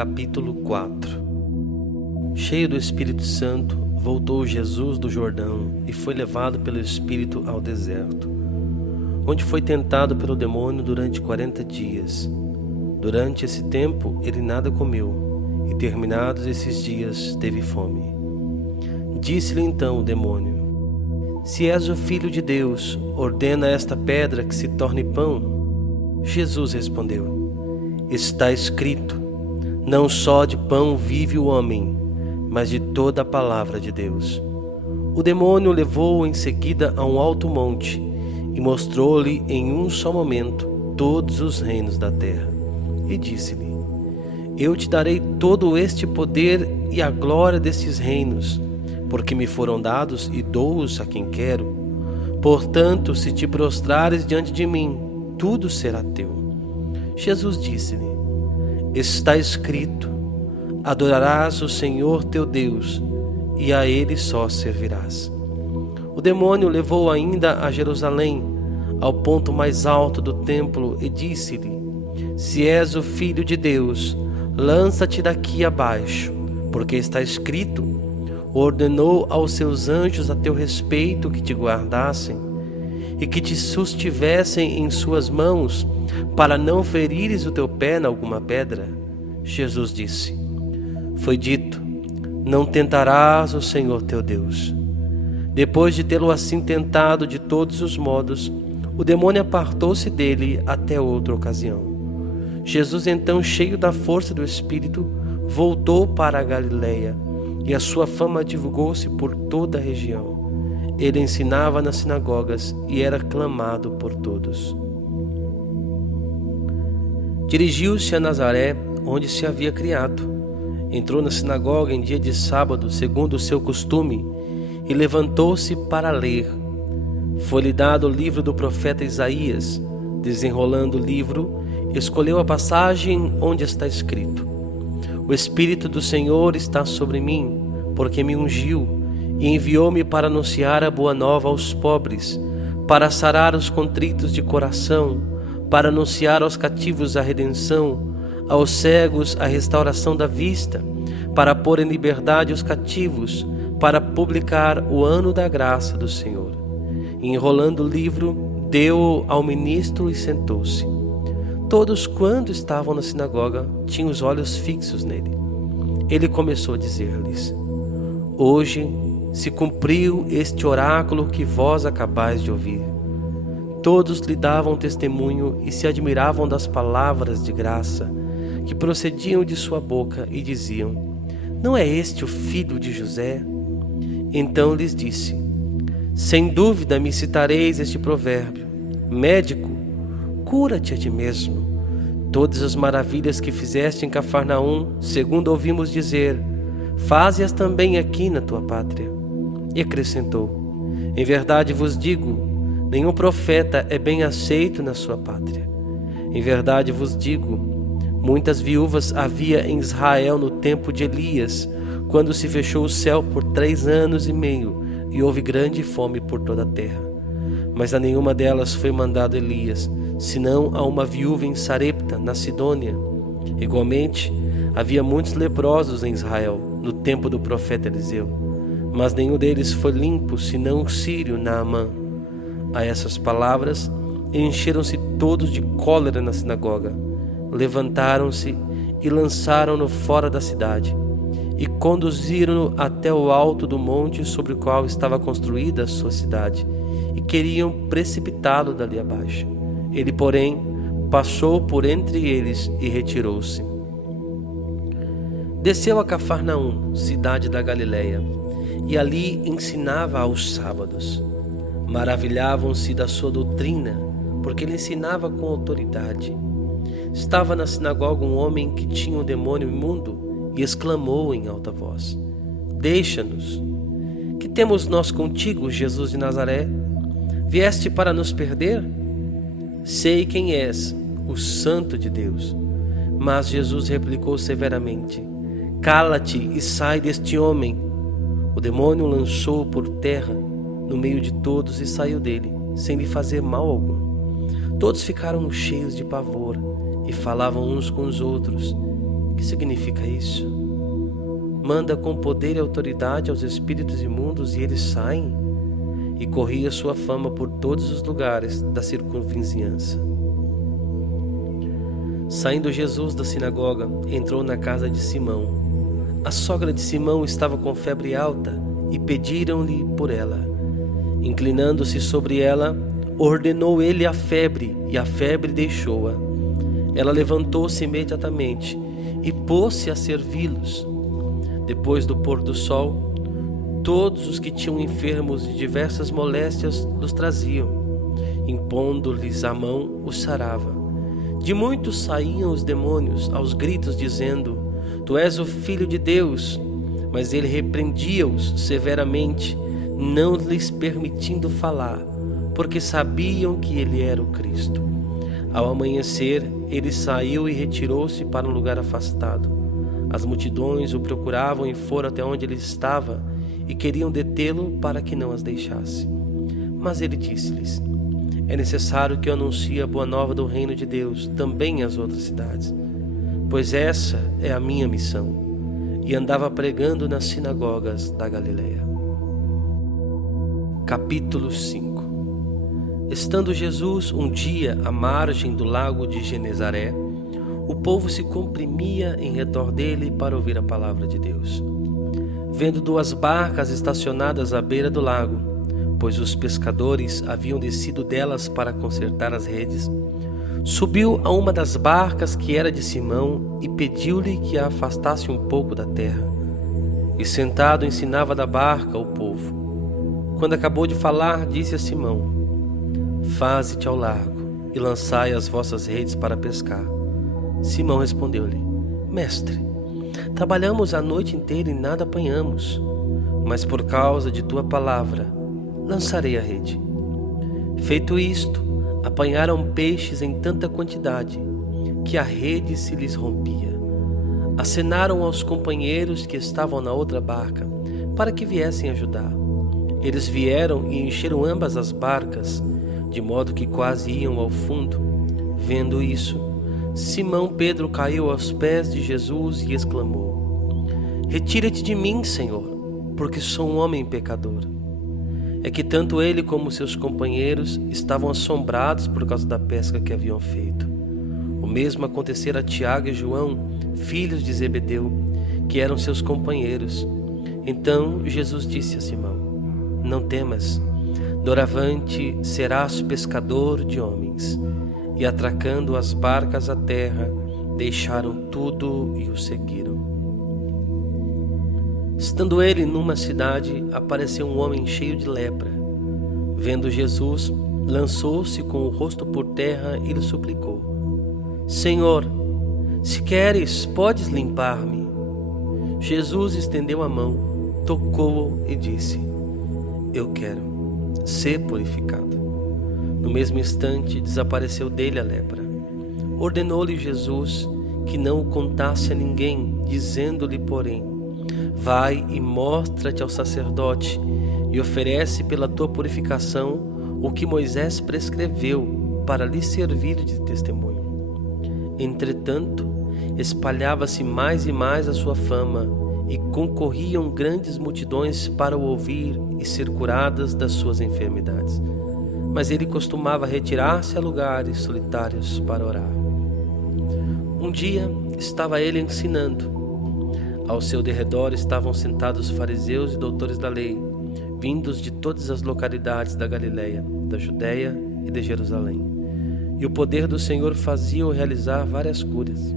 Capítulo 4. Cheio do Espírito Santo, voltou Jesus do Jordão e foi levado pelo Espírito ao deserto, onde foi tentado pelo demônio durante 40 dias. Durante esse tempo ele nada comeu, e terminados esses dias teve fome. Disse-lhe então o demônio: Se és o Filho de Deus, ordena a esta pedra que se torne pão. Jesus respondeu: Está escrito, não só de pão vive o homem, mas de toda a palavra de Deus. O demônio levou-o em seguida a um alto monte e mostrou-lhe em um só momento todos os reinos da terra. E disse-lhe: Eu te darei todo este poder e a glória destes reinos, porque me foram dados e dou-os a quem quero. Portanto, se te prostrares diante de mim, tudo será teu. Jesus disse-lhe: Está escrito, adorarás o Senhor teu Deus, e a Ele só servirás. O demônio levou-o ainda a Jerusalém, ao ponto mais alto do templo, e disse-lhe: Se és o Filho de Deus, lança-te daqui abaixo, porque está escrito, ordenou aos seus anjos a teu respeito que te guardassem, e que te sustivessem em suas mãos, para não ferires o teu pé em alguma pedra. Jesus disse: Foi dito, não tentarás o Senhor teu Deus. Depois de tê-lo assim tentado de todos os modos, o demônio apartou-se dele até outra ocasião. Jesus então, cheio da força do Espírito, voltou para a Galileia, e a sua fama divulgou-se por toda a região. Ele ensinava nas sinagogas e era aclamado por todos. Dirigiu-se a Nazaré, onde se havia criado. Entrou na sinagoga em dia de sábado, segundo o seu costume, e levantou-se para ler. Foi-lhe dado o livro do profeta Isaías. Desenrolando o livro, escolheu a passagem onde está escrito: O Espírito do Senhor está sobre mim, porque me ungiu e enviou-me para anunciar a boa nova aos pobres, para sarar os contritos de coração, para anunciar aos cativos a redenção, aos cegos a restauração da vista, para pôr em liberdade os cativos, para publicar o ano da graça do Senhor. E, enrolando o livro, deu-o ao ministro e sentou-se. Todos quanto estavam na sinagoga tinham os olhos fixos nele. Ele começou a dizer-lhes: Hoje se cumpriu este oráculo que vós acabais de ouvir. Todos lhe davam testemunho e se admiravam das palavras de graça que procediam de sua boca e diziam: Não é este o filho de José? Então lhes disse: Sem dúvida me citareis este provérbio: Médico, cura-te a ti mesmo. Todas as maravilhas que fizeste em Cafarnaum, segundo ouvimos dizer, faze-as também aqui na tua pátria. E acrescentou: Em verdade vos digo, nenhum profeta é bem aceito na sua pátria. Em verdade vos digo, muitas viúvas havia em Israel no tempo de Elias, quando se fechou o céu por 3 anos e meio, e houve grande fome por toda a terra. Mas a nenhuma delas foi mandado Elias, senão a uma viúva em Sarepta, na Sidônia. Igualmente, havia muitos leprosos em Israel, no tempo do profeta Eliseu, mas nenhum deles foi limpo, senão o sírio Naamã. A essas palavras, encheram-se todos de cólera na sinagoga. Levantaram-se e lançaram-no fora da cidade, e conduziram-no até o alto do monte sobre o qual estava construída a sua cidade, e queriam precipitá-lo dali abaixo. Ele, porém, passou por entre eles e retirou-se. Desceu a Cafarnaum, cidade da Galileia, e ali ensinava aos sábados. Maravilhavam-se da sua doutrina, porque ele ensinava com autoridade. Estava na sinagoga um homem que tinha um demônio imundo e exclamou em alta voz: Deixa-nos! Que temos nós contigo, Jesus de Nazaré? Vieste para nos perder? Sei quem és, o Santo de Deus. Mas Jesus replicou severamente: Cala-te e sai deste homem. O demônio lançou-o por terra, no meio de todos, e saiu dele, sem lhe fazer mal algum. Todos ficaram cheios de pavor e falavam uns com os outros: O que significa isso? Manda com poder e autoridade aos espíritos imundos e eles saem? E corria sua fama por todos os lugares da circunvizinhança. Saindo Jesus da sinagoga, entrou na casa de Simão. A sogra de Simão estava com febre alta e pediram-lhe por ela. Inclinando-se sobre ela, ordenou ele a febre, e a febre deixou-a. Ela levantou-se imediatamente e pôs-se a servi-los. Depois do pôr do sol, todos os que tinham enfermos de diversas moléstias los traziam. Impondo-lhes a mão, os sarava. De muitos saíam os demônios aos gritos, dizendo: Tu és o Filho de Deus. Mas ele repreendia-os severamente, não lhes permitindo falar, porque sabiam que ele era o Cristo. Ao amanhecer, ele saiu e retirou-se para um lugar afastado. As multidões o procuravam e foram até onde ele estava e queriam detê-lo para que não as deixasse. Mas ele disse-lhes: É necessário que eu anuncie a boa nova do reino de Deus também às outras cidades, pois essa é a minha missão. E andava pregando nas sinagogas da Galileia. Capítulo 5. Estando Jesus um dia à margem do lago de Genezaré, o povo se comprimia em redor dele para ouvir a palavra de Deus. Vendo 2 barcas estacionadas à beira do lago, pois os pescadores haviam descido delas para consertar as redes, subiu a uma das barcas que era de Simão e pediu-lhe que a afastasse um pouco da terra. E sentado ensinava da barca o povo. Quando acabou de falar, disse a Simão: Faze-te ao largo e lançai as vossas redes para pescar. Simão respondeu-lhe: Mestre, trabalhamos a noite inteira e nada apanhamos, mas por causa de tua palavra lançarei a rede. Feito isto, apanharam peixes em tanta quantidade que a rede se lhes rompia. Acenaram aos companheiros que estavam na outra barca para que viessem ajudar. Eles vieram e encheram ambas as barcas, de modo que quase iam ao fundo. Vendo isso, Simão Pedro caiu aos pés de Jesus e exclamou: Retira-te de mim, Senhor, porque sou um homem pecador. É que tanto ele como seus companheiros estavam assombrados por causa da pesca que haviam feito. O mesmo acontecera a Tiago e João, filhos de Zebedeu, que eram seus companheiros. Então Jesus disse a Simão: Não temas, doravante serás pescador de homens. E atracando as barcas à terra, deixaram tudo e o seguiram. Estando ele numa cidade, apareceu um homem cheio de lepra. Vendo Jesus, lançou-se com o rosto por terra e lhe suplicou: Senhor, se queres, podes limpar-me. Jesus estendeu a mão, tocou-o e disse: Eu quero, ser purificado. No mesmo instante, desapareceu dele a lepra. Ordenou-lhe Jesus que não o contasse a ninguém, dizendo-lhe, porém: Vai e mostra-te ao sacerdote e oferece pela tua purificação o que Moisés prescreveu para lhe servir de testemunho. Entretanto, espalhava-se mais e mais a sua fama e concorriam grandes multidões para o ouvir e ser curadas das suas enfermidades. Mas ele costumava retirar-se a lugares solitários para orar. Um dia estava ele ensinando. Ao seu derredor estavam sentados fariseus e doutores da lei, vindos de todas as localidades da Galileia, da Judeia e de Jerusalém. E o poder do Senhor fazia-o realizar várias curas.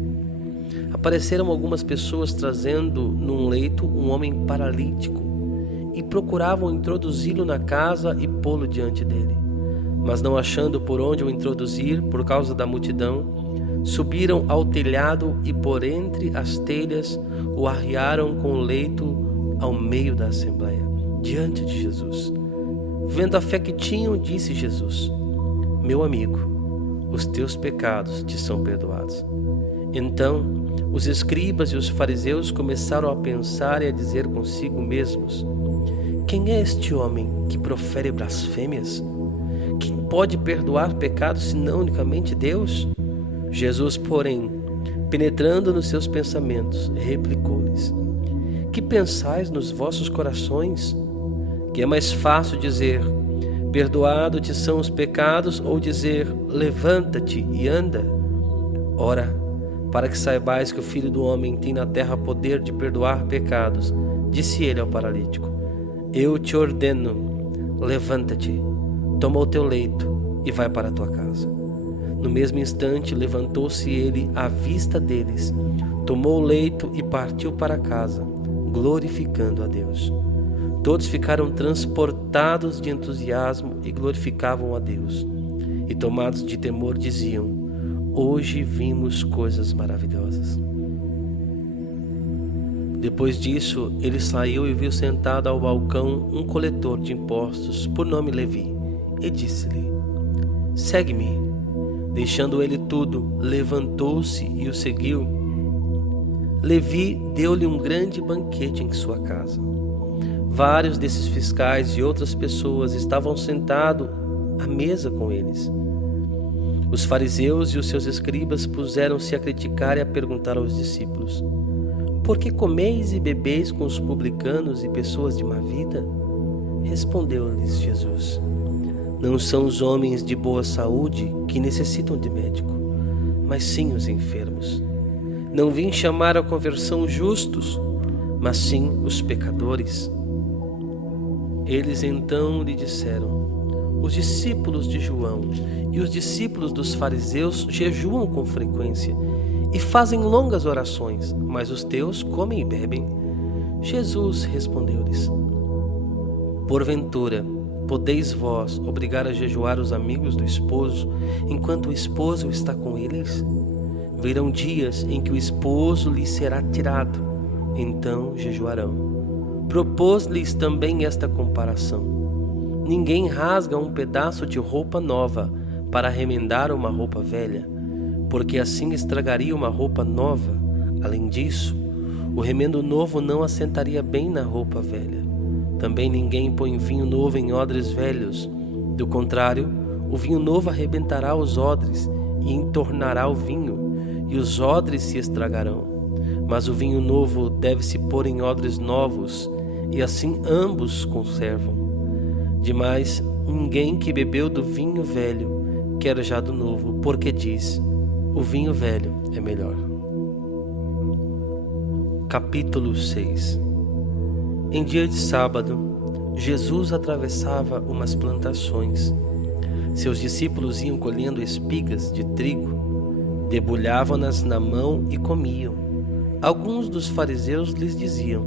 Apareceram algumas pessoas trazendo num leito um homem paralítico e procuravam introduzi-lo na casa e pô-lo diante dele. Mas não achando por onde o introduzir por causa da multidão, subiram ao telhado e por entre as telhas o arriaram com o leito ao meio da assembleia, diante de Jesus. Vendo a fé que tinham, disse Jesus: Meu amigo, os teus pecados te são perdoados. Então os escribas e os fariseus começaram a pensar e a dizer consigo mesmos: Quem é este homem que profere blasfêmias? Quem pode perdoar pecados senão unicamente Deus? Jesus, porém, penetrando nos seus pensamentos, replicou-lhes: Que pensais nos vossos corações? Que é mais fácil dizer: perdoado-te são os pecados, ou dizer: levanta-te e anda? Ora, para que saibais que o Filho do Homem tem na terra poder de perdoar pecados, disse ele ao paralítico: eu te ordeno, levanta-te, toma o teu leito e vai para a tua casa. No mesmo instante levantou-se ele à vista deles, tomou o leito e partiu para casa, glorificando a Deus. Todos ficaram transportados de entusiasmo e glorificavam a Deus. E tomados de temor diziam: hoje vimos coisas maravilhosas. Depois disso, ele saiu e viu sentado ao balcão um coletor de impostos, por nome Levi, e disse-lhe: segue-me. Deixando ele tudo, levantou-se e o seguiu. Levi deu-lhe um grande banquete em sua casa. Vários desses fiscais e outras pessoas estavam sentados à mesa com eles. Os fariseus e os seus escribas puseram-se a criticar e a perguntar aos discípulos: por que comeis e bebeis com os publicanos e pessoas de má vida? Respondeu-lhes Jesus: não são os homens de boa saúde que necessitam de médico, mas sim os enfermos. Não vim chamar à conversão os justos, mas sim os pecadores. Eles então lhe disseram: os discípulos de João e os discípulos dos fariseus jejuam com frequência e fazem longas orações, mas os teus comem e bebem. Jesus respondeu-lhes: porventura, podeis vós obrigar a jejuar os amigos do esposo, enquanto o esposo está com eles? Virão dias em que o esposo lhes será tirado, então jejuarão. Propôs-lhes também esta comparação: ninguém rasga um pedaço de roupa nova para remendar uma roupa velha, porque assim estragaria uma roupa nova. Além disso, o remendo novo não assentaria bem na roupa velha. Também ninguém põe vinho novo em odres velhos. Do contrário, o vinho novo arrebentará os odres e entornará o vinho, e os odres se estragarão. Mas o vinho novo deve-se pôr em odres novos, e assim ambos conservam. Demais, ninguém que bebeu do vinho velho quer já do novo, porque diz: o vinho velho é melhor. Capítulo 6. Em dia de sábado, Jesus atravessava umas plantações. Seus discípulos iam colhendo espigas de trigo, debulhavam-nas na mão e comiam. Alguns dos fariseus lhes diziam: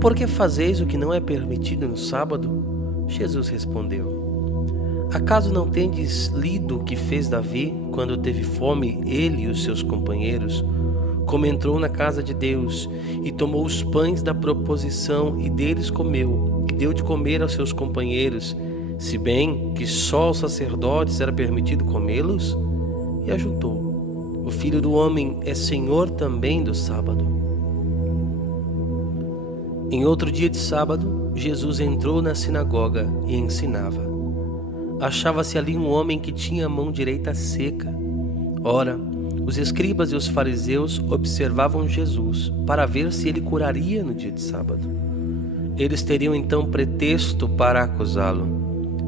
por que fazeis o que não é permitido no sábado? Jesus respondeu: acaso não tendes lido o que fez Davi quando teve fome, ele e os seus companheiros? Como entrou na casa de Deus e tomou os pães da proposição e deles comeu, e deu de comer aos seus companheiros, se bem que só aos sacerdotes era permitido comê-los? E ajuntou: o Filho do Homem é Senhor também do sábado. Em outro dia de sábado, Jesus entrou na sinagoga e ensinava. Achava-se ali um homem que tinha a mão direita seca. Ora, os escribas e os fariseus observavam Jesus para ver se ele curaria no dia de sábado. Eles teriam então pretexto para acusá-lo.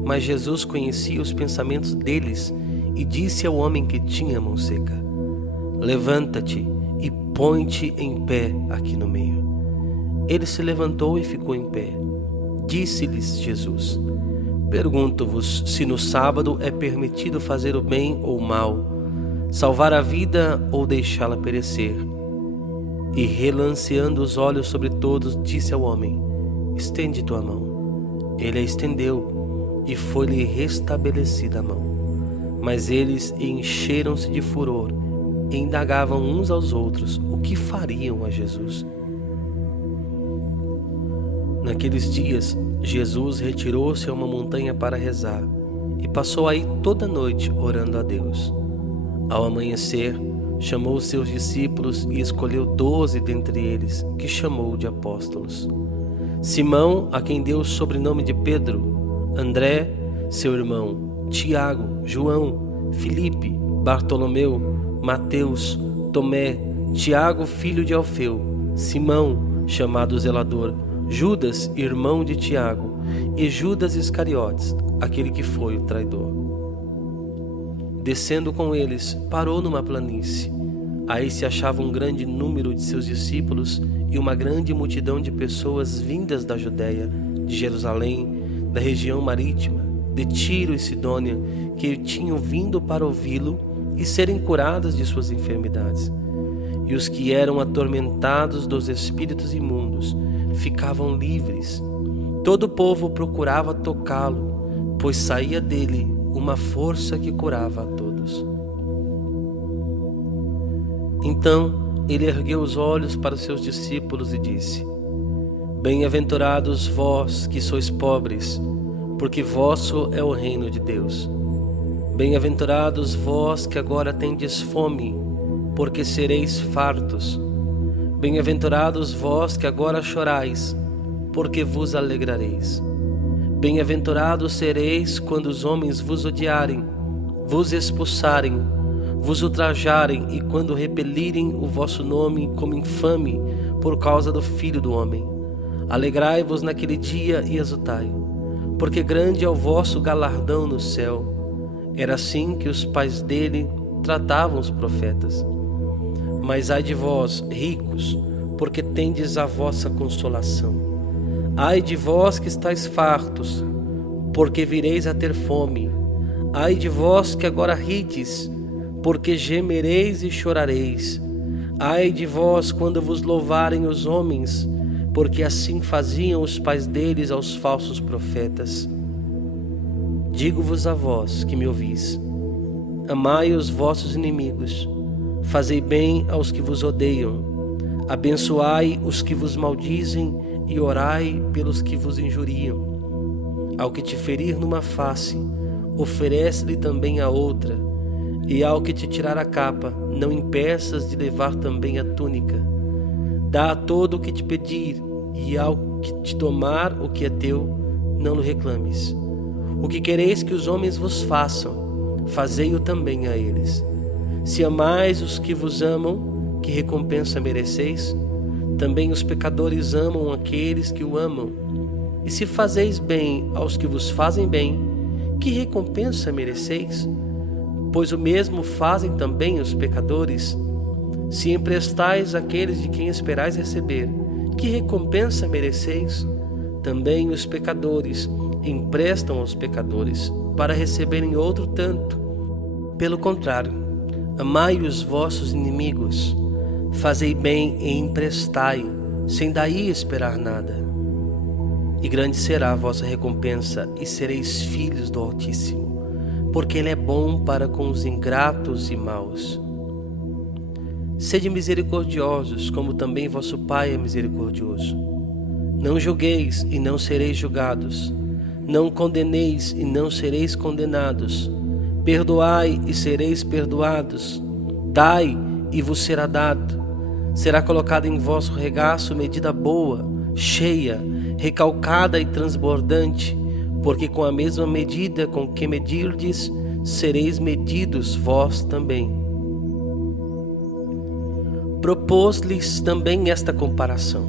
Mas Jesus conhecia os pensamentos deles e disse ao homem que tinha a mão seca: levanta-te e põe-te em pé aqui no meio. Ele se levantou e ficou em pé. Disse-lhes Jesus: pergunto-vos se no sábado é permitido fazer o bem ou o mal, salvar a vida ou deixá-la perecer? E relanceando os olhos sobre todos, disse ao homem: estende tua mão. Ele a estendeu e foi-lhe restabelecida a mão. Mas eles encheram-se de furor e indagavam uns aos outros o que fariam a Jesus. Naqueles dias, Jesus retirou-se a uma montanha para rezar e passou aí toda a noite orando a Deus. Ao amanhecer, chamou os seus discípulos e escolheu 12 dentre eles, que chamou de apóstolos: Simão, a quem deu o sobrenome de Pedro; André, seu irmão; Tiago, João, Filipe, Bartolomeu, Mateus, Tomé, Tiago, filho de Alfeu, Simão, chamado Zelador, Judas, irmão de Tiago, e Judas Iscariotes, aquele que foi o traidor. Descendo com eles, parou numa planície. Aí se achava um grande número de seus discípulos e uma grande multidão de pessoas vindas da Judéia, de Jerusalém, da região marítima, de Tiro e Sidônia, que tinham vindo para ouvi-lo e serem curadas de suas enfermidades. E os que eram atormentados dos espíritos imundos ficavam livres. Todo o povo procurava tocá-lo, pois saía dele uma força que curava a todos. Então ele ergueu os olhos para os seus discípulos e disse: Bem-aventurados vós que sois pobres, porque vosso é o reino de Deus. Bem-aventurados vós que agora tendes fome, porque sereis fartos. Bem-aventurados vós que agora chorais, porque vos alegrareis. Bem-aventurados sereis quando os homens vos odiarem, vos expulsarem, vos ultrajarem e quando repelirem o vosso nome como infame por causa do Filho do Homem. Alegrai-vos naquele dia e exultai, porque grande é o vosso galardão no céu. Era assim que os pais dele tratavam os profetas. Mas ai de vós, ricos, porque tendes a vossa consolação. Ai de vós que estáis fartos, porque vireis a ter fome. Ai de vós que agora rides, porque gemereis e chorareis. Ai de vós quando vos louvarem os homens, porque assim faziam os pais deles aos falsos profetas. Digo-vos a vós que me ouvis: amai os vossos inimigos, fazei bem aos que vos odeiam, abençoai os que vos maldizem e orai pelos que vos injuriam. Ao que te ferir numa face, oferece-lhe também a outra, e ao que te tirar a capa, não impeças de levar também a túnica. Dá a todo o que te pedir, e ao que te tomar o que é teu, não lhe reclames. O que quereis que os homens vos façam, fazei-o também a eles. Se amais os que vos amam, que recompensa mereceis? Também os pecadores amam aqueles que o amam. E se fazeis bem aos que vos fazem bem, que recompensa mereceis? Pois o mesmo fazem também os pecadores. Se emprestais àqueles de quem esperais receber, que recompensa mereceis? Também os pecadores emprestam aos pecadores, para receberem outro tanto. Pelo contrário, amai os vossos inimigos, fazei bem e emprestai, sem daí esperar nada. E grande será a vossa recompensa, e sereis filhos do Altíssimo, porque Ele é bom para com os ingratos e maus. Sede misericordiosos, como também vosso Pai é misericordioso. Não julgueis e não sereis julgados. Não condeneis e não sereis condenados. Perdoai e sereis perdoados. Dai e vos será dado. Será colocada em vosso regaço medida boa, cheia, recalcada e transbordante, porque com a mesma medida com que medirdes, sereis medidos vós também. Propôs-lhes também esta comparação: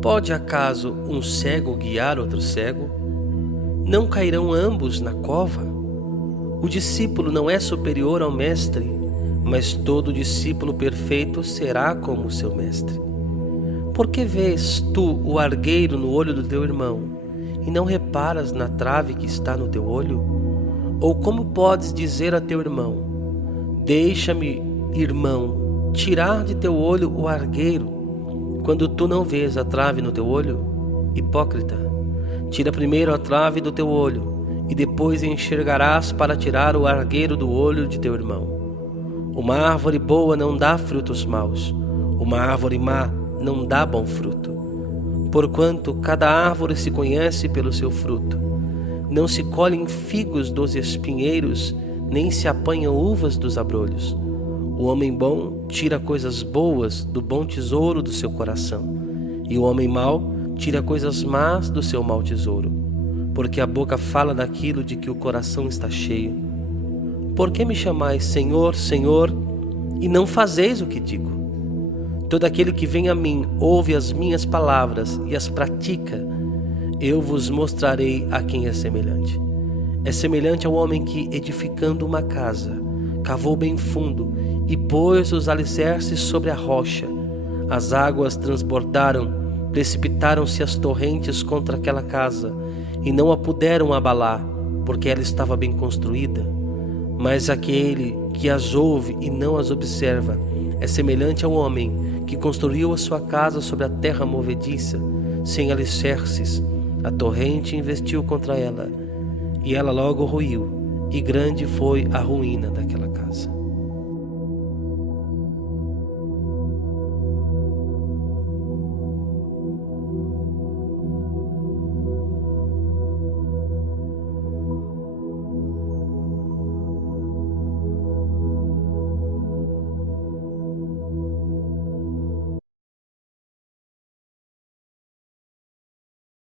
pode acaso um cego guiar outro cego? Não cairão ambos na cova? O discípulo não é superior ao mestre, mas todo discípulo perfeito será como o seu mestre. Por que vês tu o argueiro no olho do teu irmão, e não reparas na trave que está no teu olho? Ou como podes dizer a teu irmão: deixa-me, irmão, tirar de teu olho o argueiro, quando tu não vês a trave no teu olho? Hipócrita, tira primeiro a trave do teu olho, e depois enxergarás para tirar o argueiro do olho de teu irmão. Uma árvore boa não dá frutos maus, uma árvore má não dá bom fruto. Porquanto cada árvore se conhece pelo seu fruto. Não se colhem figos dos espinheiros, nem se apanham uvas dos abrolhos. O homem bom tira coisas boas do bom tesouro do seu coração, e o homem mau tira coisas más do seu mau tesouro, porque a boca fala daquilo de que o coração está cheio. Por que me chamais Senhor, Senhor, e não fazeis o que digo. Todo aquele que vem a mim, ouve as minhas palavras e as pratica, eu vos mostrarei a quem é semelhante. É semelhante ao homem que, edificando uma casa, cavou bem fundo e pôs os alicerces sobre a rocha. As águas transbordaram, precipitaram-se as torrentes contra aquela casa e não a puderam abalar, porque ela estava bem construída. Mas aquele que as ouve e não as observa é semelhante ao homem que construiu a sua casa sobre a terra movediça, sem alicerces. A torrente investiu contra ela, e ela logo ruiu, e grande foi a ruína daquela casa.